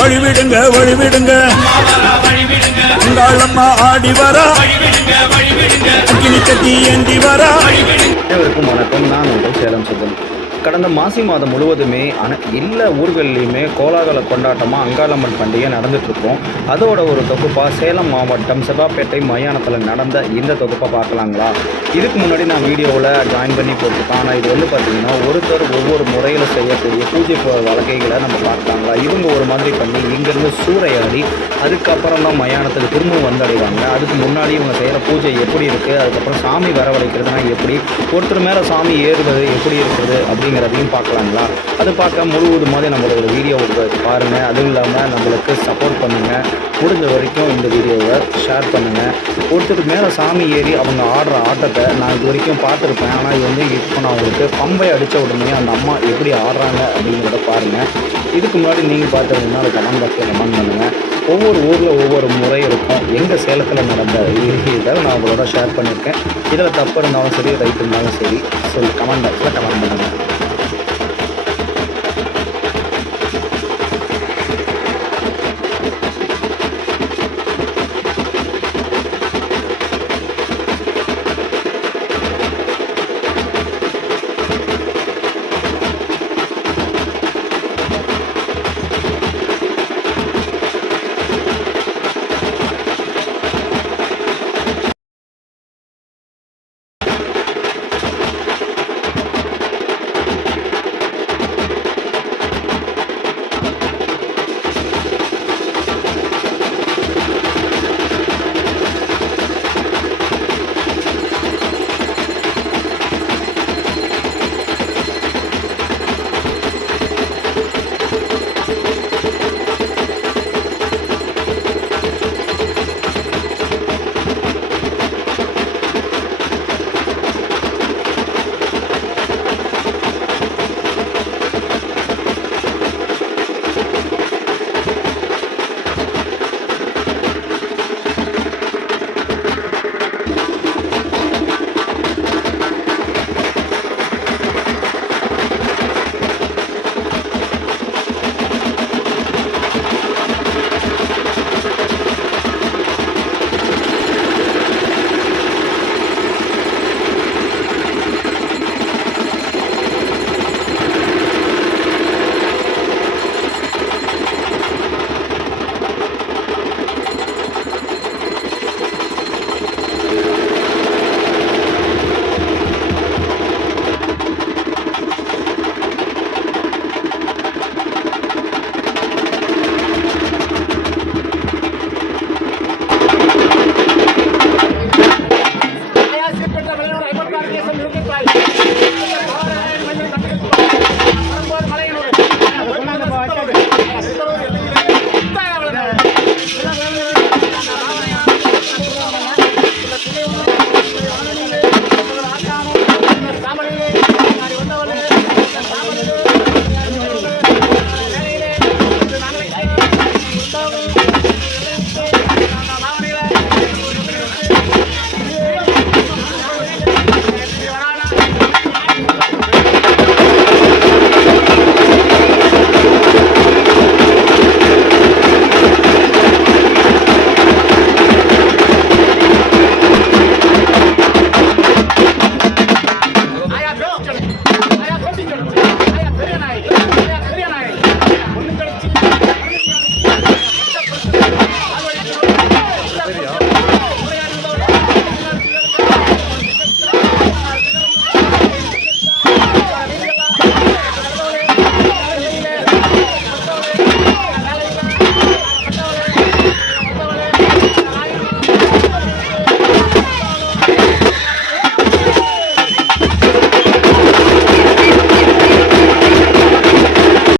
வழிவிடுங்க. வழிவிடுங்க அங்காளம்மா ஆடி வரா. அக்கினி கட்டி ஏந்தி வரா. வணக்கம். நான் உங்கள் சேலம் சுத்தம் கடந்த மாசி மாதம் முழுவதுமே அன எல்லா ஊர்கள்லேயுமே கோலாகல கொண்டாட்டமாக அங்காளம்மன் பண்டிகை நடந்துட்டுருக்கோம். அதோட ஒரு தொகுப்பாக சேலம் மாவட்டம் செவ்வாப்பேட்டை மயானத்தில் நடந்த இந்த தொகுப்பை பார்க்கலாங்களா? இதுக்கு முன்னாடி நான் வீடியோவில் ஜாயின் பண்ணி போட்டிருக்கேன். ஆனால் இது வந்து பார்த்திங்கன்னா ஒருத்தர் ஒவ்வொரு முறையில் செய்யக்கூடிய பூஜை வழக்கைகளை நம்ம பார்க்கலாங்களா? இவங்க ஒரு மாதிரி பண்ணி இங்கேருந்து சூறையாடி அதுக்கப்புறம் தான் மயானத்துக்கு திரும்பவும் வந்தடைவாங்க. அதுக்கு முன்னாடி இவங்க செய்கிற பூஜை எப்படி இருக்குது அதுக்கப்புறம் சாமி வரவழைக்கிறதுனா எப்படி? ஒருத்தர் மேலே சாமி ஏறுவது எப்படி இருக்குது? அப்படிங்கிறதையும் பார்க்கலாங்களா? அது பார்க்க முழுவதுமாக நம்மளோட வீடியோ பாருங்கள் அதுவும் இல்லாமல் நம்மளுக்கு சப்போர்ட் பண்ணுங்கள் முடிஞ்ச வரைக்கும் இந்த வீடியோவை ஷேர் பண்ணுங்கள் ஒருத்தர் மேலே சாமி ஏறி அவங்க ஆடுற ஆட்டத்தை நான் இது வரைக்கும் பார்த்துருப்பேன். ஆனால் இது வந்து இப்போ நான் அவங்களுக்கு பம்பை அடித்த உடனே அந்த அம்மா எப்படி ஆடுறாங்க அப்படிங்கிறத பாருங்கள் இதுக்கு முன்னாடி நீங்கள் பார்த்தீங்கன்னா அது கமெண்ட் பாக்ஸில் கமெண்ட் பண்ணுங்கள் ஒவ்வொரு ஊரில் ஒவ்வொரு முறை இருக்கும். எங்கள் சேலத்தில் நடந்த இதை நான் உங்களோட ஷேர் பண்ணியிருக்கேன். இதில் தப்பு இருந்தாலும் சரி ரைட் இருந்தாலும் சரி சரி கமெண்ட் பாக்ஸில் கமெண்ட் பண்ணுங்கள் தெரியும்